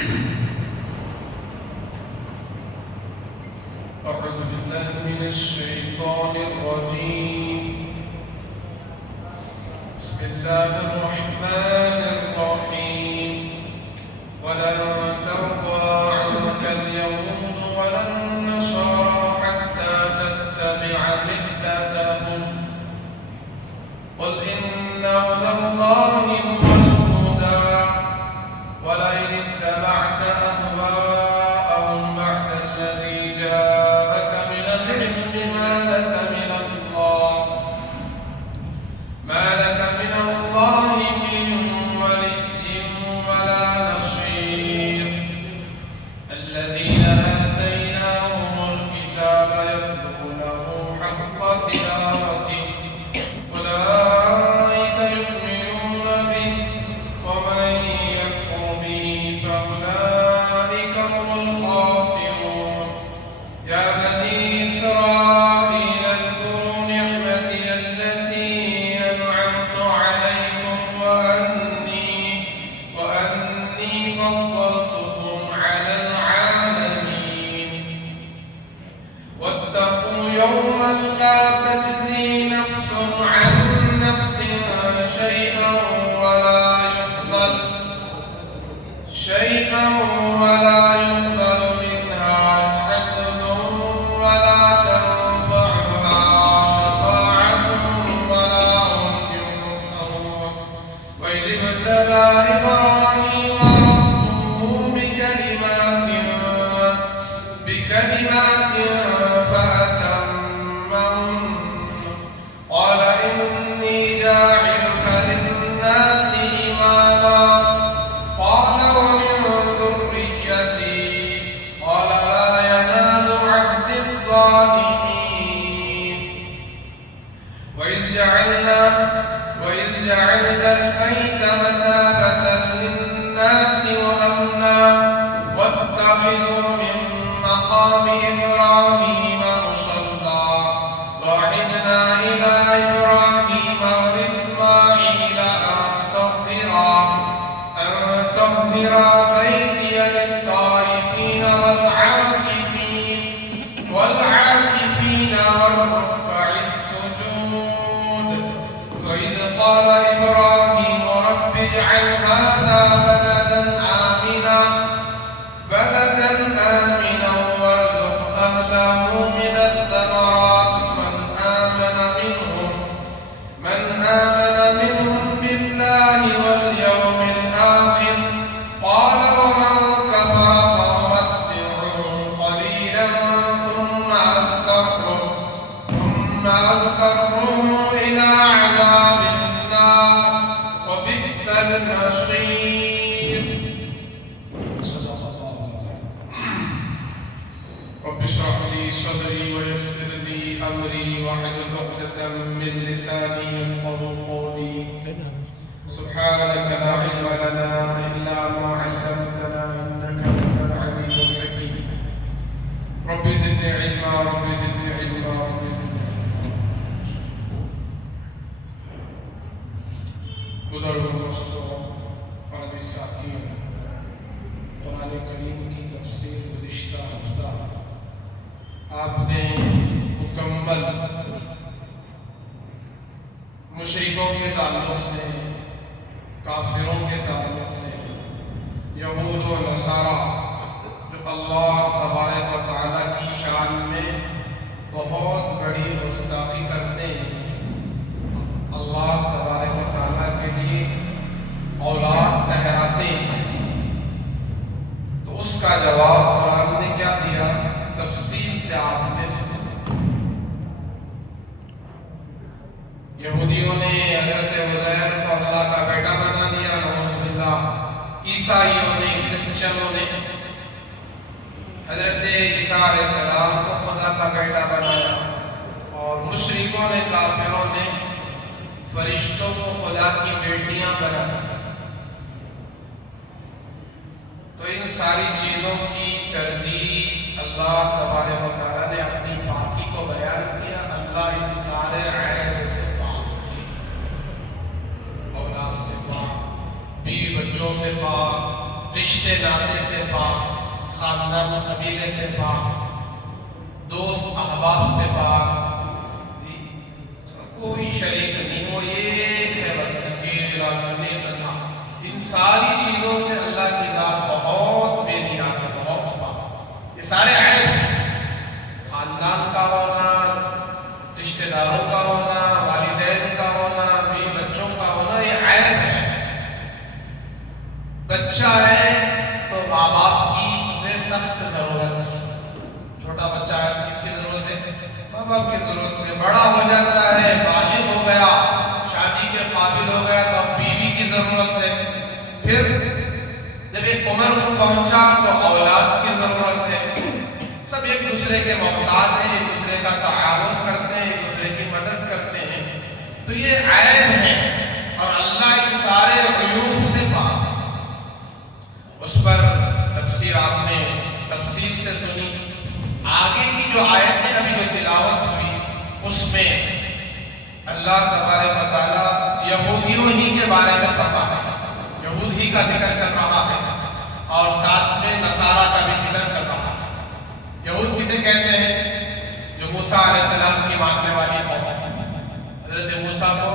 أعوذ بالله من الشيطان الرجيم. بسم الله الرحمن الرحيم. ولن ترضى عنك اليهود ولا النصارى حتى تتبع ملتهم قل إن هدى الله هو الهدى ولئن اتبعت أهواءهم بعد الذي جاءك من العلم ما لك من الله من ولي ولا نصير. الذين آتيناهم الكتاب يتلونه حق تلاوته أولئك يؤمنون به ومن يكفر به فأولئك هم الخاسرون. يا بني إسرائيل اذكروا نعمتي التي أنعمت عليكم وأني فضلتكم على العالمين. واتقوا يوما لا تجزي نفس عن نفس شيئا ولا يقبل منها عدل ولا تنفعها شفاعة ولا هم ينصرون. وإذ ابتلى إبراهيم ربه بكلمات فأتمهن قال إني جاعلك للناس إماما قال ومن ذريتي قال لا ينال عهد الظالمين. وإذ جعلنا البيت مثابة للناس وأمنا واتخذوا من مقام إبراهيم مصلى وعهدنا إلى إبراهيم وإسماعيل أن طهرا بيتي للطائفين والعاكفين والركع السجود. وإذ قال إبراهيم رب اجعل هذا بلدا آمنا وارزق أهله من الثمرات من آمن منهم بالله واليوم الآخر قال ومن كفر فأمتعه قليلا ثم أضطره إلى عذاب النار وبئس المصير. صدق الله العظيم. رب اشرح لي صدري ويسر لي أمري واحلل عقدة من لساني يفقهوا قولي. سبحانك لا علم لنا إلا ما علمتنا إنك أنت العليم الحكيم. رب زدني علما رب زدني علما رب زدني علما. بزرگوں دوستوں اور عزیز ساتھیوں، قرآن کریم کی تفسیر گزشتہ ہفتہ آپ نے مکمل مشرکوں کے تعلق سے، کافروں کے تعلق سے، یہود و نصارہ جو اللہ تبارک و تعالیٰ کی شان میں بہت بڑی گستاخی کرتے ہیں، اللہ تبارک و تعالیٰ کے لیے اولاد ٹھہراتے ہیں، تو اس کا جواب قرآن نے کیا دیا؟ تفصیل سے آپ نے سنا۔ یہودیوں نے حضرت عزیر کو اللہ کا بیٹا بنا دیا، نعوذ باللہ۔ عیسائیوں نے، کرسچنوں نے حضرت عیسیٰ علیہ السلام کو خدا کا بیٹا بنایا، اور مشرکوں نے، کافروں نے فرشتوں کو خدا کی بیٹیاں بنا دیا۔ تو ان ساری چیزوں کی تردید اللہ تبارک و تعالیٰ نے اپنی پاکی کو بیان کیا۔ اللہ ان سارے عیب سے پاک ہے، اولاد سے پاک، بیوی بچوں سے پاک، رشتے ناطے سے پاک، خاندان قبیلے سے پاک، دوست احباب سے پاک، جی کوئی شریک نہیں، وہ ایک ہے بس، اکیلا جنید اللہ۔ ان ساری چیزوں سے اللہ کی ذات بہت بے نیاز ہے، بہت پاک۔ یہ سارے عیب ہیں، خاندان کا ہونا، رشتہ داروں کا ہونا، والدین کا ہونا، بیوی بچوں کا ہونا، یہ عیب ہے۔ بچہ ہے تو ماں باپ کی اسے سخت ضرورت ہے۔ چھوٹا بچہ ہے تو کس کی ضرورت ہے؟ ماں باپ کی ضرورت ہے۔ بڑا ہو جاتا ہے، بالغ ہو گیا، شادی کے قابل ہو گیا تو اب بیوی کی ضرورت ہے۔ پھر جب ایک عمر کو پہنچا تو اولاد کی ضرورت ہے۔ سب ایک دوسرے کے محتاج ہیں، ایک دوسرے کا تعاون کرتے ہیں، ایک دوسرے کی مدد کرتے ہیں۔ تو یہ عیب ہے اور اللہ ان سارے عیوب سے پاک۔ اس پر تفسیر آپ نے تفصیل سے سنی۔ آگے کی جو آیتیں ابھی جو تلاوت ہوئی اس میں اللہ تبارک و تعالیٰ یہودیوں ہی کے بارے میں فرما ہے، یہود ہی کا ذکر چل رہا ہے اور ساتھ میں نصارہ کا بھی ذکر چل رہا ہے۔ یہود کسے کہتے ہیں؟ جو موسیٰ علیہ السلام کی ماننے والی قوم ہے، حضرت موسیٰ کو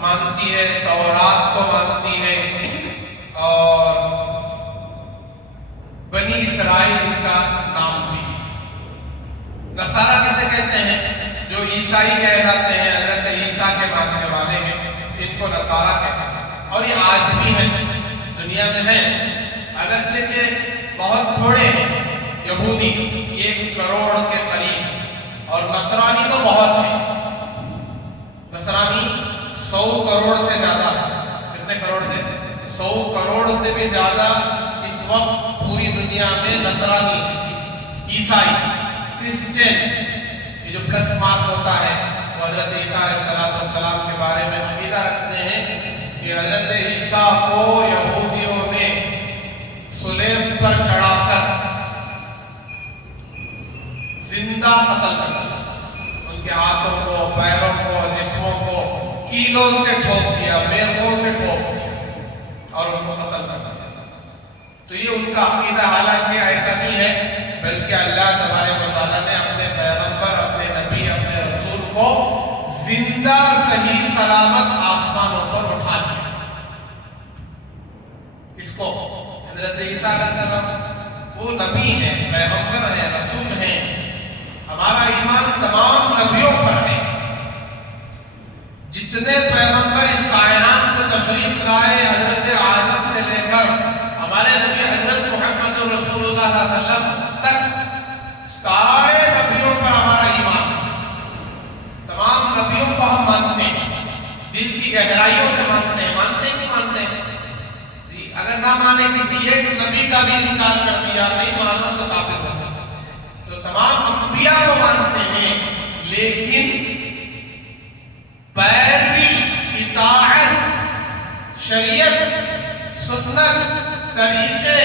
مانتی ہے، تورات کو مانتی ہے، اور بنی اسرائیل اس کا نام بھی ہے۔ نصارہ کسے کہتے ہیں؟ جو عیسائی کہلاتے ہیں، حضرت عیسیٰ کے ماننے والے ہیں، ان کو نصارہ کہتے ہیں۔ اور یہ آج بھی ہیں، دنیا میں ہیں، اگرچہ کہ بہت تھوڑے ہیں۔ یہودی 1 کروڑ کے قریب، اور نصرانی تو بہت ہیں۔ نصرانی 100 کروڑ سے زیادہ ہے۔ کتنے کروڑ سے؟ 100 کروڑ سے بھی زیادہ اس وقت پوری دنیا میں نصرانی ہے۔ عیسائی، کرسچن، یہ جو پلس مارک ہوتا ہے، وہ حضرت عیسیٰ علیہ السلام کے بارے میں عقیدہ رکھتے ہیں کہ حضرت عیسیٰ کو یہودیوں نے صلیب پر چڑھا کر زندہ قتل کر دیا۔ ان کے ہاتھوں کو، پیروں کو، جسموں کو کیلوں سے ٹھوک دیا، میخوں سے ٹھوک دیا اور ان کو قتل کر دیا۔ تو یہ ان کا عقیدہ، حالانکہ ایسا نہیں ہے، بلکہ اللہ تبارک و تعالیٰ نے اپنے پیغمبر، اپنے نبی، اپنے رسول کو زندہ صحیح سلامت آسمانوں پر اٹھا دیا۔ کس کو؟ حضرت عیسیٰ علیہ السلام۔ وہ نبی ہیں، پیغمبر ہیں، رسول ہیں۔ ہمارا ایمان تمام نبیوں پر ہے۔ جتنے پیغمبر اس کائنات میں تشریف لائے، حضرت آدم سے لے کر ہمارے نبی حضرت محمد رسول اللہ صلی اللہ علیہ وسلم تک، سارے نبیوں پر ہمارا ایمان ہے۔ تمام نبیوں کو ہم مانتے ہیں، دل کی گہرائیوں سے مانتے ہیں۔ مانتے ہیں کہ مانتے ہیں؟ جی، اگر نہ مانے، کسی ایک نبی کا بھی انکار کر دیا، نہیں مانا تو کافر ہو جاتا۔ تو تمام انبیاء کو مانتے ہیں، لیکن پیروی، اطاعت، شریعت، سنت، طریقے،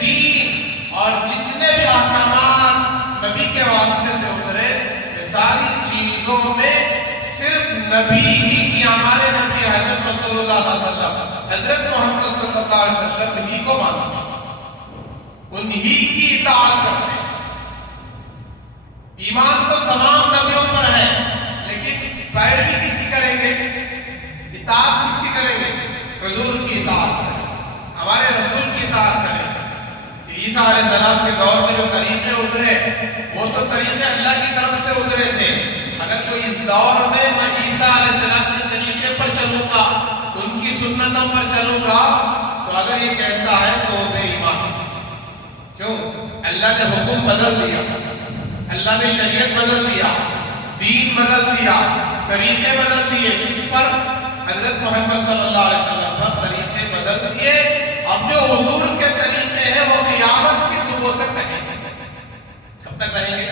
دین اور جتنے بھی احکامات نبی کے واسطے سے اترے، یہ ساری چیزوں میں صرف نبی ہی کی، ہمارے نبی حضرت رسول اللہ صلی اللہ علیہ وسلم، حضرت محمد صلی اللہ علیہ وسلم ہی کو مانتے ہیں، انہی کی اطاعت کرتے ہیں۔ ایمان تو تمام نبیوں پر ہے، لیکن پیروی کس کی کریں گے؟ اطاعت کس کی کریں گے؟ حضور کی اطاعت کریں، ہمارے رسول کی اطاعت کریں۔ کہ عیسیٰ علیہ السلام کے دور میں جو طریقے اترے، وہ تو طریقے اللہ کی طرف سے اترے تھے۔ اگر کوئی اس دور میں عیسیٰ علیہ السلام کے طریقے پر چلوں گا، ان کی سنتوں پر چلوں گا، تو اگر یہ کہتا ہے تو وہ بے ایمان ہے۔ کیوں؟ اللہ نے حکم بدل دیا، اللہ نے شریعت بدل دیا، دین بدل دیا، طریقے بدل دیے۔ اس پر حضرت محمد صلی اللہ علیہ وسلم پر طریقے بدل دیے۔ اب جو حضور کے طریقے ہیں وہ قیامت کی صبح تک رہیں گے۔ کب تک رہیں گے؟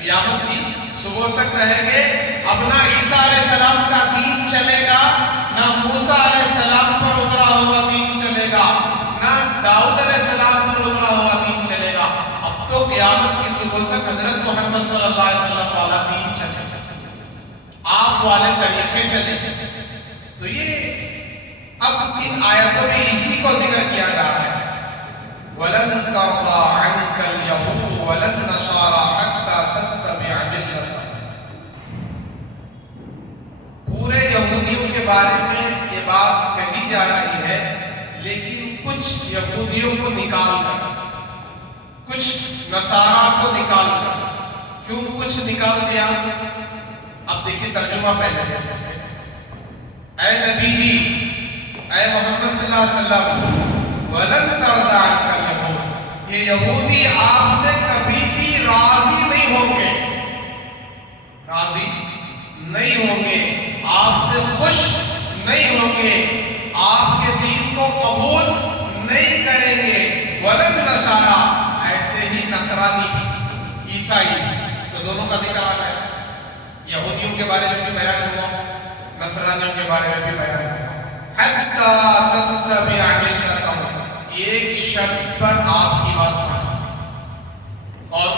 قیامت کی صبح تک رہیں گے۔ اب نہ عیسیٰ علیہ السلام کا دین چلے گا، نہ موسیٰ علیہ السلام پر اترا ہوا دین چلے گا، نہ داؤد علیہ السلام پر اترا ہوا دین چلے گا۔ اب تو قیامت کی صبح تک حضرت محمد صلی اللہ علیہ وسلم والا دین چلے گا، آپ والے طریقے چلے گا۔ تو یہ اب ان آیتوں میں اسی کو ذکر کیا جا رہا ہے وَلَن تَرْضَىٰ عَنكَ الْيَهُودُ وَلَا النَّصَارَىٰ حَتَّىٰ تَتَّبِعَ مِلَّتَهُمْ۔ پورے یہودیوں کے بارے میں یہ بات کہی جا رہی ہے، لیکن کچھ یہودیوں کو نکال کر، کچھ نصارہ کو نکال کر۔ کیوں کچھ نکال دیا؟ اب دیکھیں ترجمہ پہلے دیتے ہیں۔ اے نبی جی، اے محمد صلی اللہ علیہ وسلم، وَلَن تَرْضَىٰ عَنكَ الْيَهُودُ، یہ یہودی آپ سے کبھی بھی راضی نہیں ہوں گے، راضی نہیں ہوں گے، آپ سے خوش نہیں ہوں گے، آپ کے دین کو قبول نہیں کریں گے۔ وَلَن نَّصَارَىٰ، ایسے ہی نصرانی بھی، عیسائی، تو دونوں کا ذکر آ گیا۔ یہودیوں کے بارے میں بھی بیان ہوا، نصرانیوں کے بارے میں بھی بیان ہوا۔ حَتَّىٰ تَتَّبِعَ مِلَّتَهُمْ، ایک شرط پر آپ کی بات مانیں، اور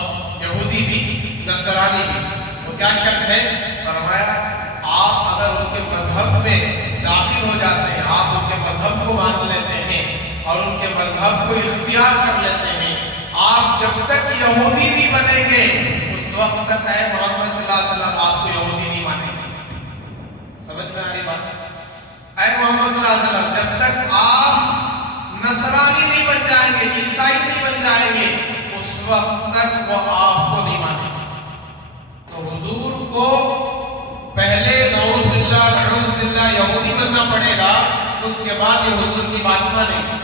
یہودی بھی نصرانی بھی۔ وہ کیا شرط ہے؟ فرمایا آپ اگر ان کے مذہب میں داخل ہو جاتے ہیں، آپ ان کے مذہب کو مان لیتے ہیں اور ان کے مذہب کو اختیار کر لیتے ہیں، آپ جب تک یہودی نہیں بنیں گے اس وقت تک اے محمد صلی اللہ علیہ وسلم آپ کو یہودی نہیں مانیں گے۔ سمجھ میں آ رہی بات؟ اے محمد صلی اللہ علیہ وسلم، جب تک آپ نصرانی نہیں بن جائیں گے، عیسائی نہیں بن جائیں گے، اس وقت تک وہ آپ کو نہیں مانیں گے۔ تو حضور کو پہلے نعوذ باللہ یہودی بننا پڑے گا، اس کے بعد یہ حضور کی بات مانیں گے۔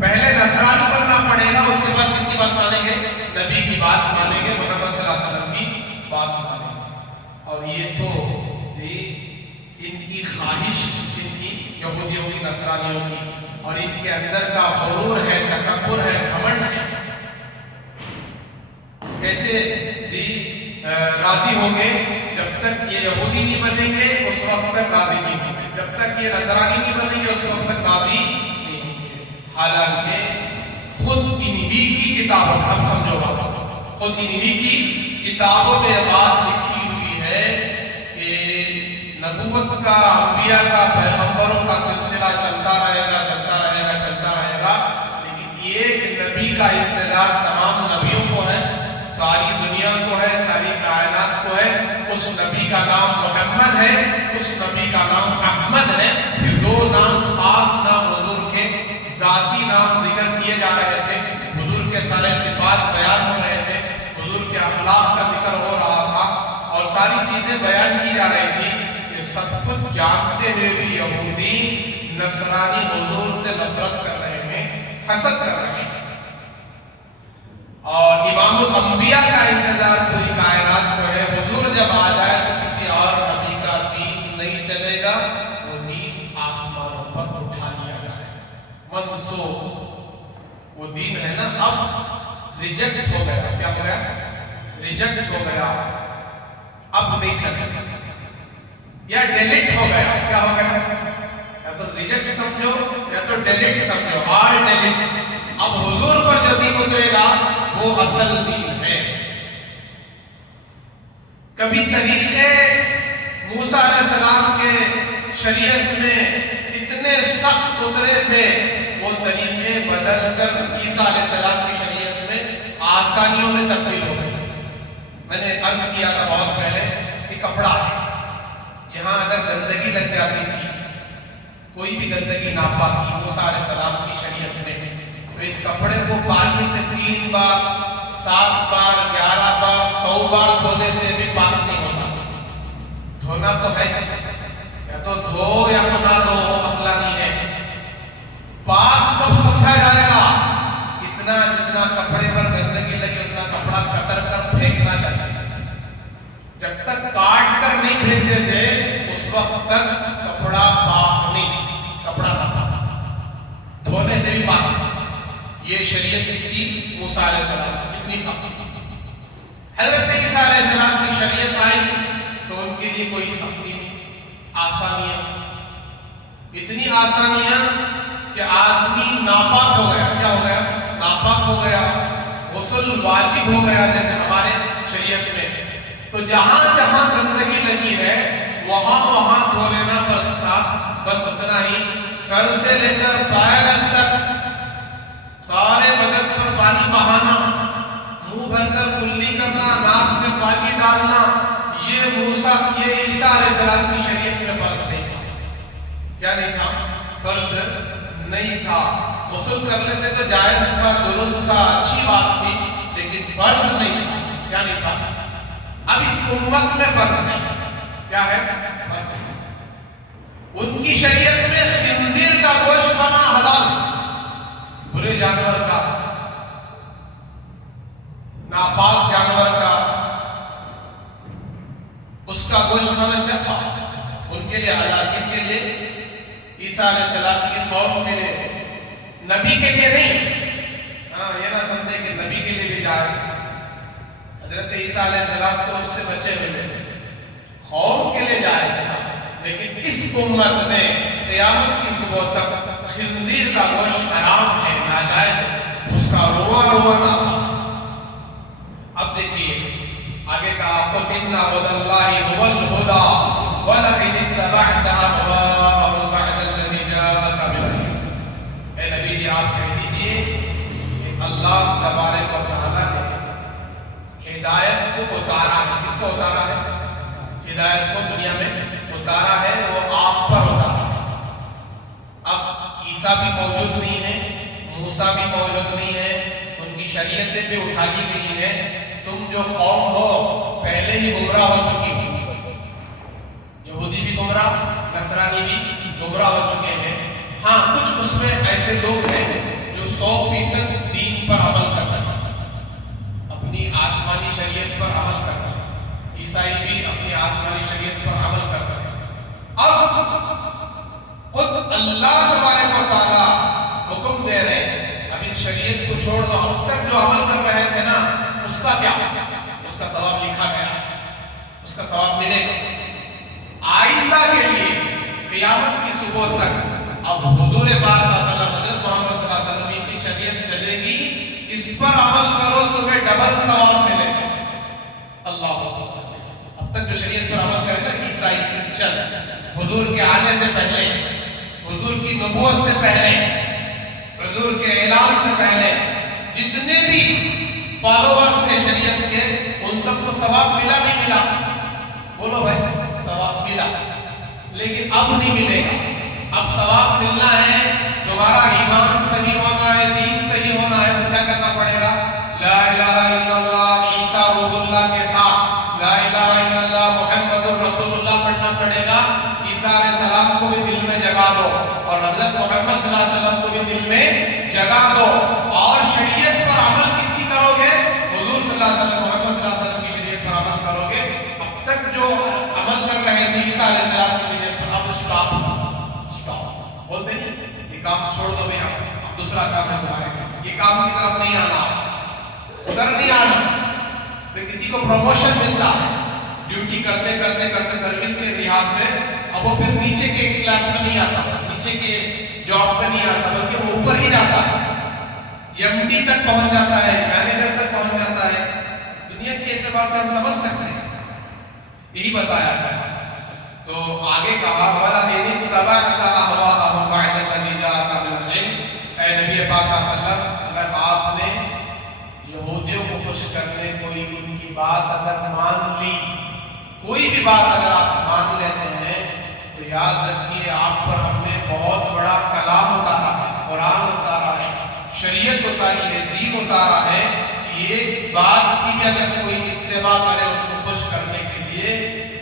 پہلے نصرانی بننا پڑے گا، اس کے بعد کس کی بات مانیں گے؟ نبی کی بات مانیں گے، محمد صلی اللہ علیہ وسلم کی بات مانیں گے۔ اور یہ تو جی ان کی خواہش، ان کی یہودیوں کی، نصرانیوں کی، اور ان کے اندر کا غرور ہے، تکبر ہے، گھمنڈ ہے۔ کیسے جی راضی ہوں گے؟ جب تک یہ یہودی نہیں بنیں گے اس وقت تک راضی نہیں ہوں گے، جب تک یہ نصرانی نہیں بنیں گے اس وقت تک راضی نہیں ہوں گے۔ حالانکہ خود انہی کی کتابوں، اب سمجھو بات، خود انہی کی کتابوں میں بات لکھی ہوئی ہے کہ نبوت کا، انبیاء کا، پیغمبروں کا سلسلہ چلتا رہے گا، چلتا رہے گا، چلتا رہے گا، لیکن ایک نبی کا اقتدار تمام نبیوں کو ہے، ساری دنیا کو ہے، ساری کائنات کو ہے۔ اس نبی کا نام محمد ہے، اس نبی کا نام احمد ہے۔ یہ دو نام، خاص نام حضور کے، ذاتی نام ذکر کیے جا رہے تھے، حضور کے سارے صفات بیان ہو رہے تھے، حضور کے اخلاق کا ذکر ہو رہا تھا، اور ساری چیزیں بیان کی جا رہی تھی۔ یہ سب کچھ جانتے ہوئے بھی یہودی نصرانی حضور سے نفرت کر رہے ہیں، حسد کر رہے ہیں۔ اور امام الانبیاء کا انتظار پوری کائنات کو ہے، حضور جب آ جائے تو کسی اور نبی کا دین نہیں چلے گا، وہ دین آسمانوں پر اٹھا لیا جائے گا، منسوخ۔ وہ دین ہے نا، اب ریجیکٹ ہو گیا۔ کیا ہو گیا؟ ریجیکٹ ہو گیا، اب نہیں چلے گا، یا ڈیلیٹ ہو گیا۔ کیا ہو گیا؟ یا تو ریجیکٹ سمجھو یا تو ڈیلیٹ سمجھو، آل ڈیلیٹ۔ اب حضور پر جو دین اترے گا وہ اصل دین ہے۔ کبھی طریقے موسیٰ علیہ السلام کے شریعت میں اتنے سخت اترے تھے، وہ طریقے بدل کر عیسیٰ علیہ السلام کی شریعت میں آسانیوں میں تبدیل ہو گئے۔ میں نے عرض کیا تھا بہت پہلے کہ کپڑا، یہاں اگر گندگی لگ جاتی تھی، کوئی بھی گندگی ناپاک تھی موسیٰ علیہ السلام کی شریعت میں، تو اس کپڑے کو پانی سے 3 بار، 7 بار، 11 بار، 100 بار دھونے سے بھی پاک نہیں ہوتا۔ دھونا تو ہے، یا تو دھو یا تو نہ دھو، وہ مسئلہ نہیں ہے۔ پاک کب سمجھا جائے گا؟ جتنا کپڑے پر گندگی لگی اتنا کپڑا قطر کر پھینکنا چاہیے۔ جب تک کاٹ کر نہیں پھینکتے تھے اس وقت تک کپڑا پاک نہیں، کپڑا نہ پاک، دھونے سے بھی پاک۔ یہ شریعت اس کی موسیٰ علیہ السلام اتنی سخت۔ حضرت عیسیٰ علیہ السلام کی شریعت آئی تو ان کے لیے کوئی سختی نہیں، آسانیاں، اتنی آسانیاں کہ آدمی ناپاک ہو گیا۔ کیا ہو گیا؟ ناپاک ہو گیا، غسل واجب ہو گیا جیسے ہمارے شریعت میں۔ تو جہاں جہاں گندگی لگی ہے وہاں دھو لینا فرض تھا، بس اتنا ہی، سر سے لے کر پیر تک پانی ڈالنا یہ عیسیٰ علیہ السلام کی شریعت میں فرض نہیں تھا. کیا نہیں تھا؟ فرض نہیں تھا. غسل کر لیتے تو جائز تھا، درست تھا، اچھی بات تھی، لیکن فرض نہیں تھا. کیا نہیں تھا؟ اب اس امت میں فرض ہے. کیا ہے؟ فرض ہے. ان کی شریعت میں خنزیر کا گوشت کھانا حلال، برے جانور کا، ناپاک جانور کا، اس کا گوشت کھانا کیا تھا؟ ان کے لیے حلال. کن کے لیے؟ عیسیٰ علیہ السلام کی قوم کے لیے، نبی کے لیے نہیں. ہاں، یہ نہ سمجھے کہ نبی کے لیے بھی جائز تھا. حضرت عیسیٰ علیہ السلام تو اس سے بچے ہوئے تھے، قوم کے لیے جائز تھا. لیکن اس امت میں قیامت کی صبح تک خنزیر کا گوشت حرام ہے، ناجائز ہے، اس کا روا نہ. اب دیکھیے آگے کہا قُلْ إِنَّ هُدَى اللَّهِ هُوَ الْهُدَىٰ وَلَئِنِ اتَّبَعْتَ أَهْوَاءَهُمْ بَعْدَ الَّذِي جَاءَكَ مِنَ الْعِلْمِ. اے نبی جی آپ کہہ دیجئے کہ اللہ تبارک و تعالیٰ نے ہدایت کو اتارا ہے. کس کو اتارا ہے؟ ہدایت کو دنیا میں اتارا ہے، وہ آپ پر اتارا ہے. اب عیسیٰ بھی موجود نہیں ہے، موسیٰ بھی موجود نہیں ہے، ان کی شریعتیں بھی اٹھا لی گئی ہیں. تم جو قوم ہو پہلے ہی گمراہ ہو چکی ہو. یہودی بھی گمراہ، نصرانی بھی گمراہ ہو چکے ہیں. ہاں، کچھ اس میں ایسے لوگ ہیں جو 100% دین پر عمل کر رہے ہیں، اپنی آسمانی شریعت پر عمل کر رہے ہیں. عیسائی بھی اپنی آسمانی شریعت پر عمل کر رہے ہیں. اب خود اللہ تبارک و تعالیٰ حکم دے رہے ہیں اب اس شریعت کو چھوڑ دو. اب تک جو عمل کر رہے تھے نا، اس کا کیا؟ اس کا ثواب لکھا گیا ہے، اس کا ثواب ملے گا. آئندہ کے لیے قیامت کی صبح تک اب حضور پاک صلی اللہ علیہ وسلم، حضرت محمد صلی اللہ علیہ وسلم کی شریعت چلے گی. اس پر عمل کرو تمہیں ڈبل ثواب ملے گا. اللہ اب تک جو شریعت پر عمل کرے نا، عیسائی، کرسچن، حضور کے آنے سے پہلے، حضور کی نبوت سے پہلے، حضور کے اعلان سے پہلے جتنے بھی فالوورز تھے شریعت کے، ان سب کو ثواب ملا نہیں ملا؟ بولو بھائی، ثواب ملا. لیکن اب نہیں ملے گا. اب ثواب ملنا ہے، تمہارا ایمان صحیح ہونا ہے، دین صحیح ہونا ہے، تو کیا کرنا پڑے گا؟ لا الہ الا اللہ عیسیٰ روح اللہ کے ساتھ لا الہ الا اللہ محمد رسول اللہ پڑھنا پڑے گا. عیسیٰ علیہ السلام کو بھی دل میں جگا دو، اور حضرت محمد صلی اللہ علیہ وسلم کو بھی دل میں جگا دو. اور شریعت پر عمل کس کی کرو گے؟ حضور صلی اللہ علیہ وسلم، محمد صلی اللہ علیہ وسلم کی شریعت پر عمل کرو گے. اب تک جو عمل کر رہے تھے عیسیٰ علیہ السلام کی شریعت پر، اب اسٹاپ بولتے نہیں، یہ کام چھوڑ دو بھیا، اب دوسرا کام ہے تمہارے لیے. یہ کام کی طرف نہیں آنا، ادھر نہیں آنا. پھر کسی کو پروموشن ملتا ہے ڈیوٹی کرتے کرتے کرتے سروس کے لحاظ سے، اب وہ پھر نیچے کے کلاس میں نہیں آتا، نیچے کے جاب پہ نہیں آتا، بلکہ وہ اوپر ہی جاتا ہے، ایم ڈی تک پہنچ جاتا ہے، مینیجر تک پہنچ جاتا ہے. دنیا کے اعتبار سے ہم سمجھ سکتے ہیں، یہی بتایا گیا. تو آگے کہا وَلَئِنِ اتَّبَعْتَ أَهْوَاءَهُمْ بَعْدَ الَّذِي جَاءَكَ مِنَ الْعِلْمِ. اے نبی پاک صلی اللہ علیہ وسلم، اگر آپ نے یہودیوں کو خوش کرنے کوئی ان کی بات اگر مان لی، کوئی بھی بات اگر آپ مان لیتے ہیں، تو یاد رکھیے آپ پر ہم نے بہت بڑا کلام اتارا ہے، قرآن اتارا ہے، شریعت اتاری ہے، دین اتارا ہے. یہ بات کی بھی اگر کوئی اتباع کرے ان کو خوش کرنے کے لیے،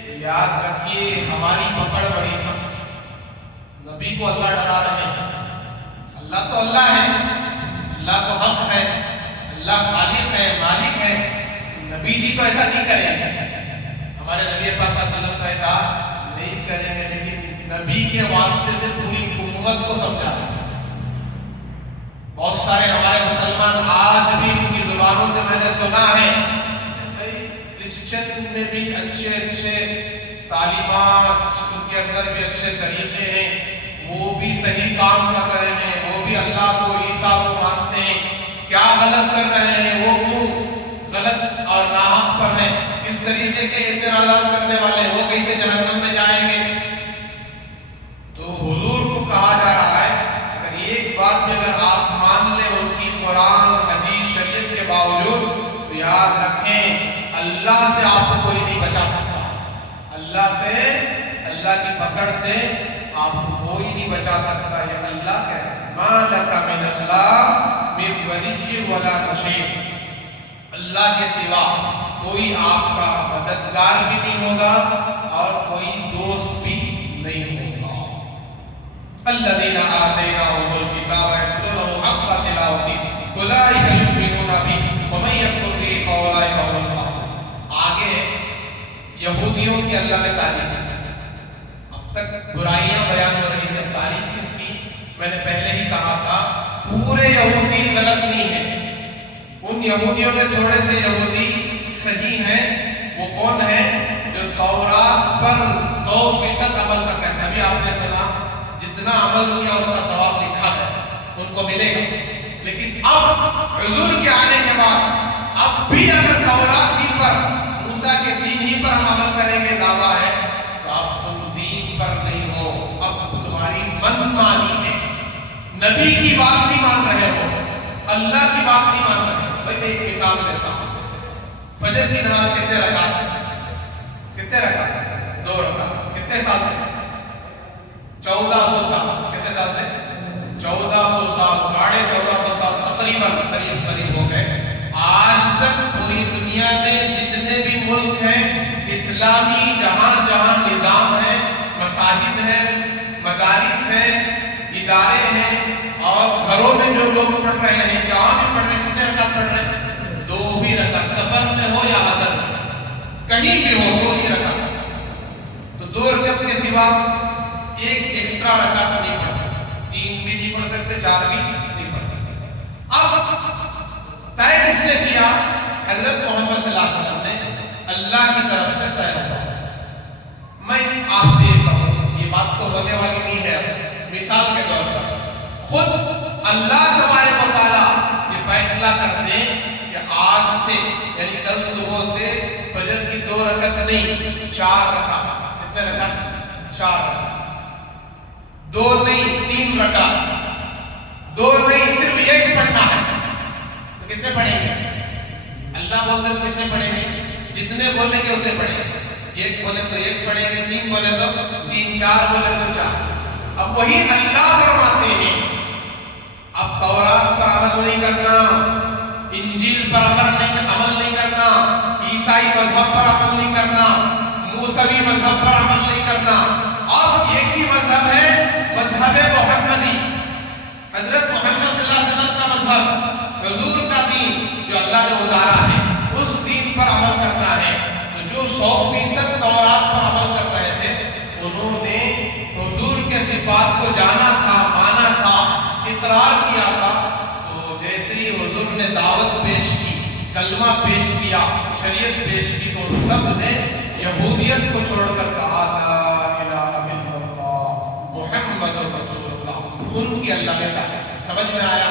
تو یاد رکھیے ہماری پکڑ بڑی سخت ہے. نبی کو اللہ ڈرا رہے ہیں. اللہ تو اللہ ہے، اللہ تو حق ہے، اللہ خالق ہے، مالک ہے. نبی جی تو ایسا نہیں کریں گے، ہمارے نبی پاک صلی اللہ علیہ وسلم تو ایسا نہیں کریں گے. لیکن نبی کے واسطے سے پوری امت کو سمجھا. بہت سارے ہمارے مسلمان آج بھی ان کی زبانوں سے میں نے سنا ہے، کرسچن میں بھی اچھے تعلیمات، ان کے اندر بھی اچھے طریقے ہیں، وہ بھی صحیح کام کر رہے ہیں، وہ بھی اللہ کو، عیسیٰ کو مانتے ہیں. کیا غلط کر رہے ہیں؟ وہ کیوں غلط اور ناحق پر ہیں؟ اس طریقے کے اعتراضات کرنے والے وہ کیسے جہنم میں جائیں گے؟ تو حضور کو کہا جا رہا ہے اگر ایک بات بھی اگر آپ مان لیں ان کی قرآن حدیث شریعت کے باوجود، تو یاد رکھیں اللہ سے آپ اللہ کی پکڑ سے آپ کو کوئی نہیں بچا سکتا. یہ اللہ کہہ رہے ہیں ما لک من اللہ من ولی ولا نصیر. اللہ کے سوا کوئی آپ کا مددگار بھی نہیں ہوگا اور کوئی دوست بھی نہیں ہوگا. الذین آتیناہم الکتاب یتلونہ حق تلاوتہ اولئک یؤمنون بہ ومن یکفر بہ فاولئک هم الخاسرون. آگے یہودیوں کی اللہ نے تعریف کی. اب تک برائیاں بیان ہو رہی ہیں، تعریف کس کی؟ میں نے پہلے ہی کہا تھا پورے یہودی غلط نہیں ہیں. ان یہودیوں میں تھوڑے سے یہودی صحیح ہیں. وہ کون ہیں؟ جو تورات پر 100% عمل کرتے ہیں. ابھی آپ نے سنا جتنا عمل کیا اس کا ثواب لکھا ہے، ان کو ملے گا. لیکن اب حضور کے آنے کے بعد اب بھی اگر تورات ہی پر، موسیٰ کے دین ہی پر ہم عمل کریں گے دعویٰ ہے، تو اب تم دین پر نہیں ہو، اب تمہاری من مانی ہے. نبی کی بات نہیں مان رہے ہو، اللہ کی بات نہیں مان رہے ہو. میں ایک مثال دیتا ہوں. فجر کی نماز کتنے رکعت؟ کتنے رکعت؟ 2 رکعت. کتنے سال سے؟ 1400 سال. کتنے سال سے؟ 1400 سال. 1450 سال تقریباً قریب ہو گئے. آج تک پوری دنیا میں جتنے بھی ملک ہیں اسلامی، جہاں جہاں نظام ہے، مساجد ہیں، مدارس ہیں، ادارے ہیں، اور گھروں میں جو لوگ پڑھ رہے ہیں، جہاں بھی پڑھ رہے ہیں، کتنے رکعت پڑھ رہے ہیں؟ 2 ہی رکعت. سفر میں ہو یا حضر میں، کہیں بھی ہو 2 ہی رکعت. تو 2 رکعت کے سوا ایک ایکسٹرا رکعت نہیں پڑھ سکتے. 3 بھی نہیں پڑھ سکتے، 4 بھی نہیں پڑھ سکتے. اب طے کس نے کیا؟ حضرت محمد صلی اللہ علیہ وسلم نے اللہ کی طرف سے طے ہوا. میں آپ سے یہ کہوں، یہ بات تو ہونے والی نہیں ہے. مثال کے طور پر خود اللہ تبارک و تعالیٰ یہ فیصلہ کر دیں کہ آج سے یعنی کل صبح سے فجر کی 2 رکعت نہیں 4 رکعت. کتنے رکعت؟ 4 رکعت. 2 نہیں 3 رکعت. 2 نہیں صرف 1 پڑھنا ہے. تو کتنے پڑھیں گے؟ اللہ بولتے تو کتنے پڑھیں گے؟ جتنے بولیں گے اتنے پڑھیں گے. 1 بولے تو 1 پڑھیں گے، 3 بولے تو 3، 4 بولے تو 4. اب وہی اللہ فرماتے ہیں اب تورات پر عمل نہیں کرنا، انجیل پر عمل نہیں کرنا، عیسائی مذہب پر عمل نہیں کرنا، موسوی مذہب پر عمل نہیں کرنا. اب ایک ہی مذہب ہے، مذہب محمدی. حضرت محمد صلی اللہ علیہ وسلم کا مذہب، حضور کا دین جو اللہ نے اتارا ہے، اس دین پر عمل کرنا ہے. تو جو 100% تورات پر عمل کر رہے تھے، انہوں نے حضور کے صفات کو جانا تھا، مانا تھا، اقرار کیا تھا. تو جیسے ہی حضور نے دعوت پیش کی، کلمہ پیش کیا، شریعت پیش کی، تو ان سب نے یہودیت کو چھوڑ کر کہا لا الہ الا اللہ محمد رسول اللہ. ان کی اللہ نے تعریف. سمجھ میں آیا؟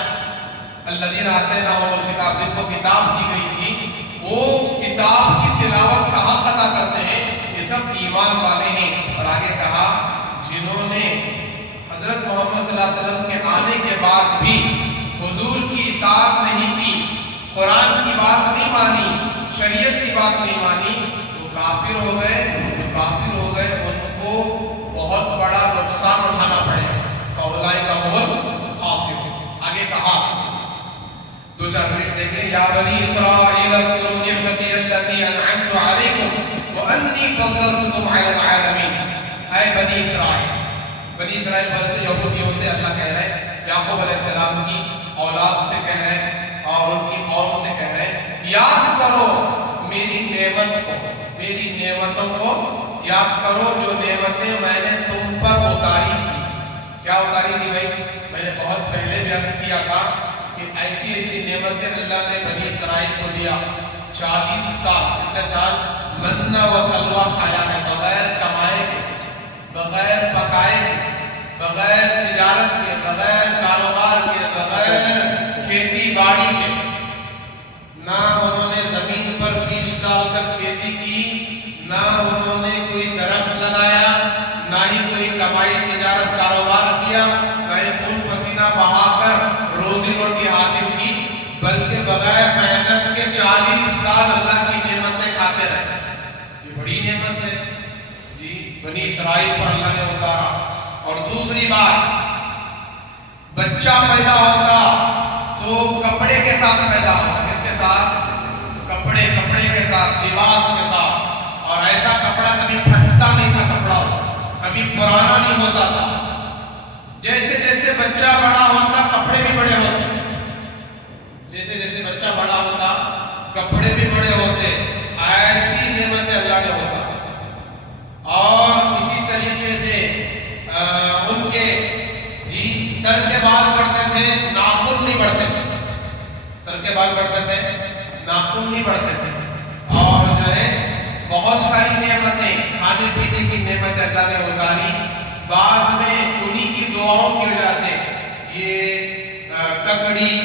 الذین آتیناہم الکتاب، جن کو کتاب دی گئی تھی، وہ کتاب کی تلاوت کا حق ادا کرتے ہیں. یہ سب ایمان والے ہیں. اور آگے کہا جنہوں نے حضرت محمد صلی اللہ علیہ وسلم کے آنے کے بعد بھی حضور کی اطاعت نہیں کی، قرآن کی بات نہیں مانی، شریعت کی بات نہیں مانی، وہ کافر ہو گئے. جو کافر ہو گئے ان کو بہت بڑا نقصان اٹھانا پڑے گا. فاولئک هم الخاسرون. آگے کہا 2-4 منٹ دیکھ لیں. یا بنی اسرائیل اذکروا نعمتی التي انعمت علیکم وانی فضلتکم علی العالمین. اے بنی اسرائیل. بنی اسرائیل بولتے یہودیوں سے اللہ کہہ رہے ہیں، یعقوب علیہ السلام کی اولاد سے کہہ رہے ہیں اور ان کی قوم سے کہہ رہے ہیں، یاد کرو میری نعمت کو، میری نعمتوں کو یاد کرو جو نعمتیں میں نے تم پر اتاری تھی. کیا اتاری تھی بھائی؟ میں نے بہت پہلے بھی عرض کیا تھا کہ ایسی ایسی نعمتیں اللہ نے بنی اسرائیل کو دیا. 40 سال، کتنے سال منہ و سلوہ کھایا ہے، بغیر کمائے کے، بغیر پکائے کے، بغیر تجارت کے، بغیر کاروبار کے، بغیر کھیتی باڑی کے. نہ انہوں نے زمین پر بیج ڈال کر کھیتی کی، نہ انہوں نے کوئی درخت لگایا، نہ ہی کوئی کمائی تجارت کاروبار کیا، نہ ہی خون پسینہ بہا کر روزی روٹی حاصل کی، بلکہ بغیر محنت کے 40 سال اللہ کی نعمتیں کھاتے رہے. یہ بڑی نعمت ہے جی. بنی اسرائیل پر اللہ نے اتارا۔ اور دوسری بات، بچہ پیدا ہوتا تو کپڑے کے ساتھ پیدا ہوتا۔ کس کے ساتھ؟ کپڑے کے ساتھ، لباس کے ساتھ۔ اور ایسا کپڑا کبھی پھٹتا نہیں تھا، کپڑا کبھی پرانا نہیں ہوتا تھا۔ جیسے جیسے بچہ بڑا ہوتا کپڑے بھی بڑے ہوتے، جیسے جیسے بچہ بڑا ہوتا کپڑے بھی بڑے ہوتے۔ ایسی نعمت اللہ نے ہوتا۔ اور اسی طریقے سے ان کے سر کے بال بڑھتے تھے، ناخن نہیں بڑھتے تھے۔ سر کے بال بڑھتے تھے، ناخن نہیں بڑھتے تھے۔ اور جو ہے بہت ساری نعمتیں، کھانے پینے کی نعمتیں اللہ نے اتاری۔ بعد میں انہی کی دعاؤں کی وجہ سے یہ ککڑی،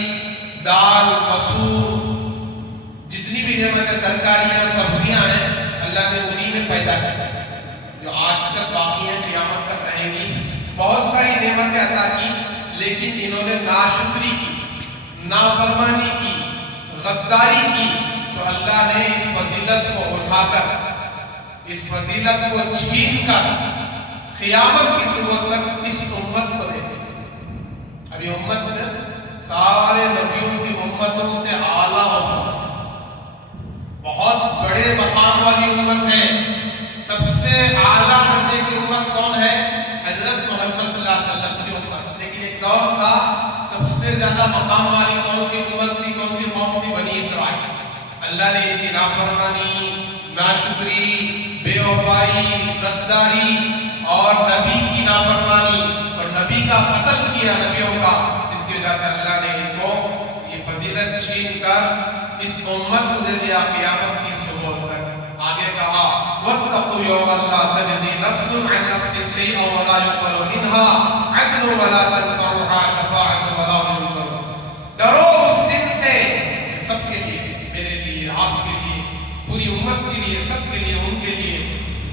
دال، مسور، جتنی بھی نعمتیں، ترکاریاں، سبزیاں ہیں، اللہ نے انہی میں پیدا کی، جو آج تک باقی ہیں، قیامت تک رہیں گی۔ بہت ساری نعمتیں عطا کی، لیکن انہوں نے ناشکری کی، نافرمانی کی، غداری کی، تو اللہ نے اس فضیلت کو اٹھا کر، اس فضیلت کو چھین کر قیامت کی صبح تک اس امت کو دے دی۔ اب یہ امت سارے نبیوں کی امتوں سے اعلیٰ امت ہے، بہت بڑے مقام والی امت ہے۔ سب سے اعلیٰ درجے کی امت کون ہے؟ حضرت محمد صلی اللہ علیہ وسلم کی امت۔ لیکن ایک دور تھا سب سے زیادہ مقام والی کون سی امت تھی، کون سی قوم تھی؟ بنی اسرائیل۔ اللہ نے ان کی نافرمانی، ناشکری، بے وفائی، غداری اور نبی کی نافرمانی اور نبی کا قتل کیا، نبیوں کا، جس کی وجہ سے اللہ نے ان کو یہ فضیلت چھین کر اس امت کو دے دیا قیامت کی صبح تک۔ آگے کہا وَاتَّقُوا يَوْمًا لَا تَجْزِي نَفْسٌ عَن نَفْسٍ شَيْئًا وَلَا يُقْبَلُ مِنْهَا عَدْلٌ وَلَا تَنفَعُهَا شَفَاعَةٌ وَلَا هُمْ يُنصَرُونَ۔ ڈرو اس دن سے، سب کے لیے، میرے لیے، آپ کے لیے، پوری امت کے لیے، سب کے لیے، ان کے لیے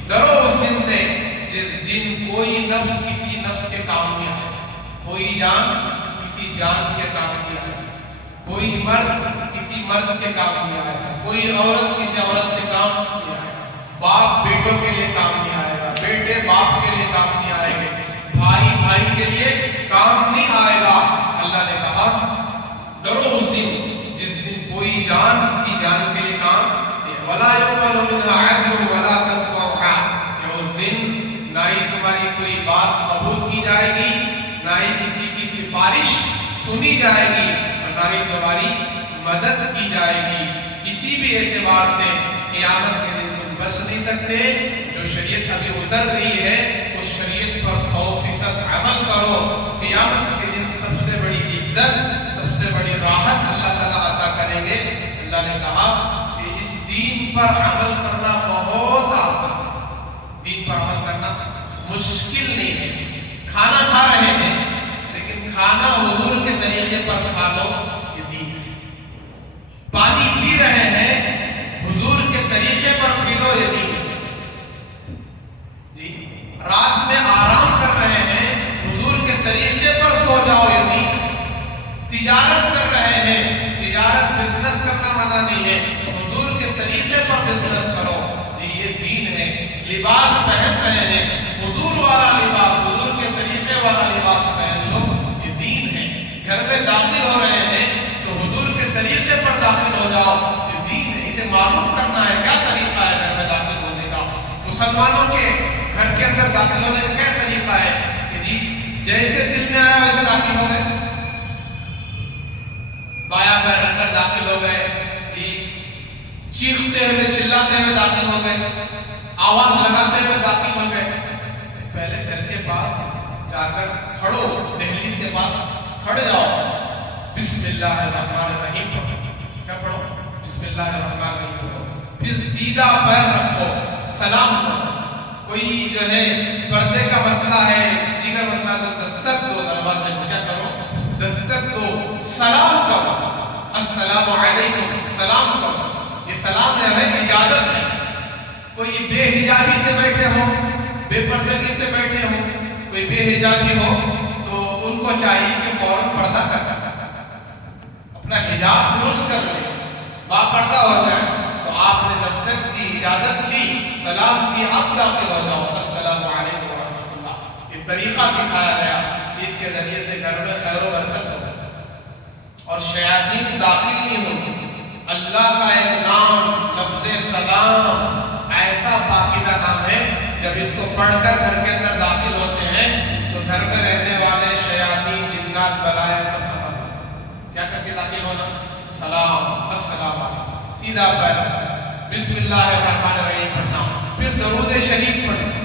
ڈرو اس دن سے جس دن کوئی نفس کسی نفس کے کام نہیں آئے گا، کوئی جان کسی جان کے کام نہیں آئے گا، کوئی مرد کسی مرد کے کام نہیں آئے گا، کوئی عورت کسی عورت کے کام نہیں آئے گا، باپ بیٹوں کے لیے کام نہیں آئے گا، بیٹے باپ کے لیے کام نہیں آئے گا، بھائی بھائی کے لیے کام نہیں آئے گا۔ اللہ نے کہا ڈرو اس دن جس دن کوئی جان کسی جان کے لیے کام نہیں، وَلَا يُقْبَلُ مِنْهَا عَدْلٌ وَلَا تَنفَعُهَا، کہ اس دن نہ ہی تمہاری کوئی بات قبول کی جائے گی، نہ ہی کسی کی سفارش سنی جائے گی، اور نہ ہی تمہاری مدد کی جائے گی۔ کسی بھی اعتبار سے قیامت کے دن تم بچ نہیں سکتے۔ جو شریعت ابھی اتر گئی ہے اس شریعت پر 100% عمل کرو۔ قیامت کے دن سب سے بڑی عزت، سب سے بڑی راحت اللہ تعالیٰ عطا کریں گے۔ اللہ نے کہا کہ اس دین پر عمل کرنا بہت آسان ہے، دین پر عمل کرنا مشکل نہیں ہے۔ کھانا کھا رہے ہیں لیکن کھانا حضور کے طریقے پر کھا لو، یہ دین ہے۔ پانی پی رہے ہیں حضور کے طریقے پر پی لو، یہ دین ہے۔ جی رات میں آرام کر رہے ہیں حضور کے طریقے پر سو جاؤ، یہ دین ہے۔ تجارت کر رہے ہیں، تجارت بزنس کرنا منع نہیں ہے، حضور کے طریقے پر بزنس کرو، جی یہ دین ہے۔ لباس پہن رہے ہیں حضور والا لباس، حضور کے طریقے والا لباس پہن لو، یہ دین ہے۔ گھر میں داخل ہو رہے ہیں تو حضور کے طریقے پر داخل ہو جاؤ، یہ دین ہے۔ اسے معلوم کرنا ہے کیا طریقہ ہے گھر میں داخل ہونے کا۔ مسلمانوں کے گھر کے اندر داخل ہونے کا کیا طریقہ ہے کہ جی جیسے دل میں آیا ویسے داخل ہو گئے، بایاں پیر رکھ کر داخل ہو گئے، جی چیختے ہوئے چلاتے ہوئے داخل ہو گئے، آواز لگاتے ہوئے داخل ہو گئے۔ پہلے گھر کے پاس جا کر کھڑو، دہلیز کے پاس کھڑ جاؤ، بسم اللہ الرحمن الرحیم پڑھو، کیا پڑھو؟ بسم اللہ الرحمن الرحیم پڑھو، پھر سیدھا پیر رکھو، سلام کرو۔ کوئی جو ہے پردے کا مسئلہ ہے، دیگر مسئلہ تو دستک دو، دروازے کو کیا کرو؟ دستک دو، سلام کرو، السلام علیکم، سلام کرو۔ یہ سلام جو ہے اجازت ہے۔ کوئی بے حجابی سے بیٹھے ہو، بے پردگی سے بیٹھے ہو، کوئی بے حجابی ہو تو ان کو چاہیے کہ فوراً پردہ کر اپنا حجاب درست کر لیں، با پردہ ہو جائے۔ تو آپ نے دستک دی، اجازت لی، سلام کی، اب داخل ہو جاؤ، السلام علیکم ورحمۃ اللہ۔ یہ طریقہ سکھایا گیا کہ اس کے ذریعے سے گھر میں خیر و برکت ہو اور شیاطین داخل نہیں ہوگی۔ اللہ کا ایک نام لفظ سلام ایسا پاکیزہ نام ہے، جب اس کو پڑھ کر گھر کے اندر داخل ہوتے ہیں تو گھر میں رہنے والے شیاطین، جنات، بلائیں سب ختم ہو۔ کیا کر کے داخل ہونا؟ سلام، السلام علیکم، سیدھا پہلا بسم اللہ الرحمن الرحیم پڑھنا، پھر درود شریف پڑھنا،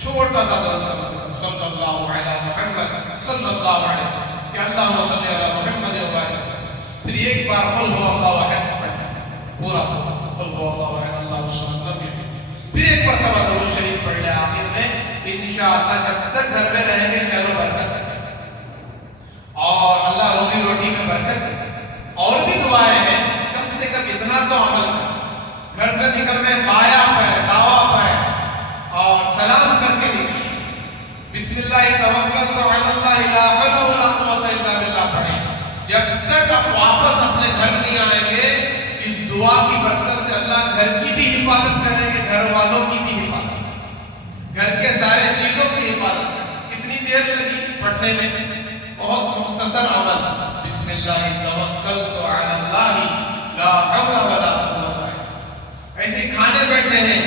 چھوٹا سا درود صلی اللہ علیہ محمد صلی اللہ علیہ وسلم، یا اللہم صلی علی محمد و علیہ وسلم، پھر ایک بار قل هو اللہ احد پڑھنا، پورا سورہ قل هو اللہ احد اللہ الصمد لم یلد، پھر ایک مرتبہ درود شریف پڑھ لے آخر میں، انشاءاللہ جب تک گھر میں رہیں گے خیر و برکت ہے اور اللہ روزی روٹی میں برکت ہے۔ اور بھی دعائیں ہیں، کم سے کم اتنا تو عمل کریں، گھر سے نکلنے بایاں پیر، داوا پیر اور سلام کر کے نکلیں، بسم اللہ توکلت علی اللہ لا حول ولا قوت الا باللہ پڑھیں۔ جب تک آپ واپس اپنے گھر نہیں آئیں گے، اس دعا کی برکت سے اللہ گھر کی بھی حفاظت کریں گے، گھر والوں کی بھی حفاظت کریں گے، گھر کے سارے چیزوں کی حفاظت کریں گے۔ کتنی دیر لگی پڑھنے میں؟ بہت مختصر عمل، بسم اللہ توکلت علی اللہ لا حول ولا قوت الا باللہ۔ ایسے ہی کھانے بیٹھے ہیں،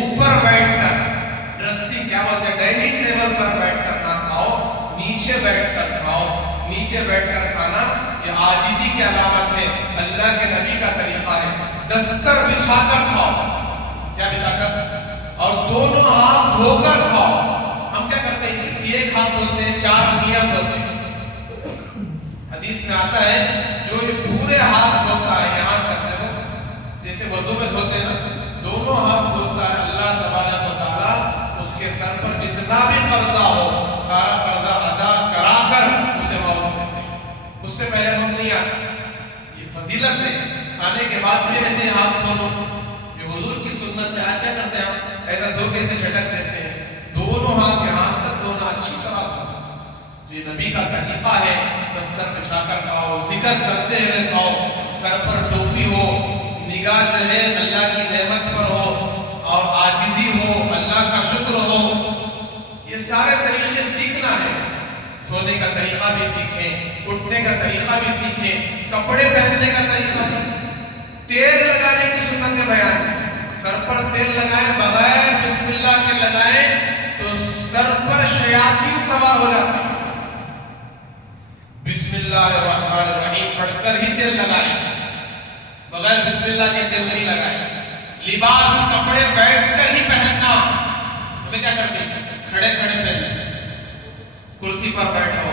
اوپر بیٹھ کر رسی کیا بولتے ہیں ڈائننگ ٹیبل پر بیٹھ کر نہ کھاؤ، نیچے بیٹھ کر کھاؤ۔ نیچے بیٹھ کر کھانا یہ عاجزی کی علامت ہے، اللہ کے نبی کا طریقہ ہے۔ دستر بچھا کر کھاؤ، کیا بچھا کر، اور دونوں ہاتھ دھو کر کھاؤ۔ ہم کیا کرتے ہیں؟ ایک ہاتھ دھوتے ہیں، چار انگلیاں دھوتے ہیں۔ حدیث میں آتا ہے جو یہ پورے ہاتھ دھوتا ہے، یہاں تک دیکھو جیسے وضو میں دھوتے ہیں نا، دونوں ہاتھ دھوتا ہے، اللہ تبارک و تعالیٰ اس کے سر پر جتنا بھی قرضہ ہو سارا قرضہ ادا کرا کر اسے موت دیتے ہیں، اس سے پہلے موت نہیں آتی۔ یہ فضیلت ہے، کھانے کے بعد بھی ایسے ہاتھ دھو لو، یہ حضور کی سنت ہے۔ کیا کرتے ہیں ہم؟ ایسا دھو کے ایسے جھٹک دیتے ہیں، دونوں ہاتھ یہاں تک دھونا، اچھی طرح دھونا۔ یہ نبی کا طریقہ ہے، دستر بچھا کر کھاؤ، ذکر کرتے ہوئے کھاؤ، سر پر ٹوپی ہو، نگاہ جو ہے اللہ کی نعمت پر ہو اور عاجزی ہو، اللہ کا شکر ہو۔ یہ سارے طریقے سیکھنا ہے، سونے کا طریقہ بھی سیکھیں، اٹھنے کا طریقہ بھی سیکھیں، کپڑے پہننے کا طریقہ بھی، تیل لگانے کی سنت بیان، سر پر تیل لگائیں بغیر بسم اللہ کے لگائیں تو سر پر شیاطین سوار ہو جاتے ہیں۔ بسم اللہ الرحمن الرحیم پڑھ کر ہی تیل لگائیں، بغیر بسم اللہ کے تیل نہیں لگائیں۔ لباس کپڑے بیٹھ کر ہی پہننا، ہمیں کیا کرتے ہیں؟ کھڑے کھڑے پہننا، کرسی پر بیٹھو،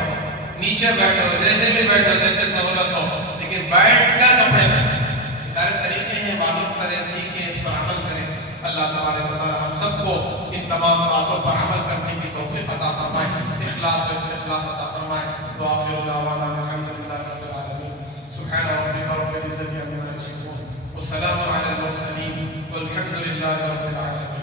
نیچے بیٹھو، جیسے بھی بیٹھو، جیسے سہولت ہو، لیکن بیٹھ کر کپڑے پہنیں۔ یہ سارے طریقے ہیں، معلوم کریں، سیکھیں، اس پر عمل کریں۔ اللہ تبارک و تعالی ہم سب کو ان تمام باتوں پر عمل کرنے کی توفیق عطا فرمائے، اخلاص و استخلاص عطا فرمائے۔ وآخر دعوانا الحمد لله رب العالمين سبحان ربك رب العزة عما يصفون وسلام على المرسلين والحمد لله رب العالمين۔